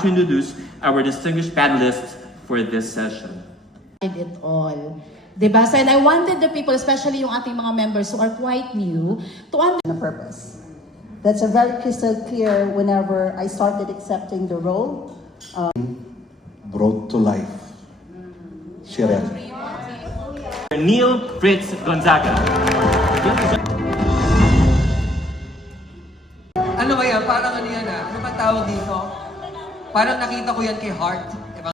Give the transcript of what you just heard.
to introduce our distinguished panelists for this session. It all. Diba? So, and I wanted the people, especially yung ating mga members who are quite new, to understand the purpose. That's a very crystal clear whenever I started accepting the role. Brought to life. Shirel. Neil Fritz Gonzaga. Ano ba yan? Parang ano yan ah? Ano ba tawag dito? Parang nakita ko yan kay Heart. Diba?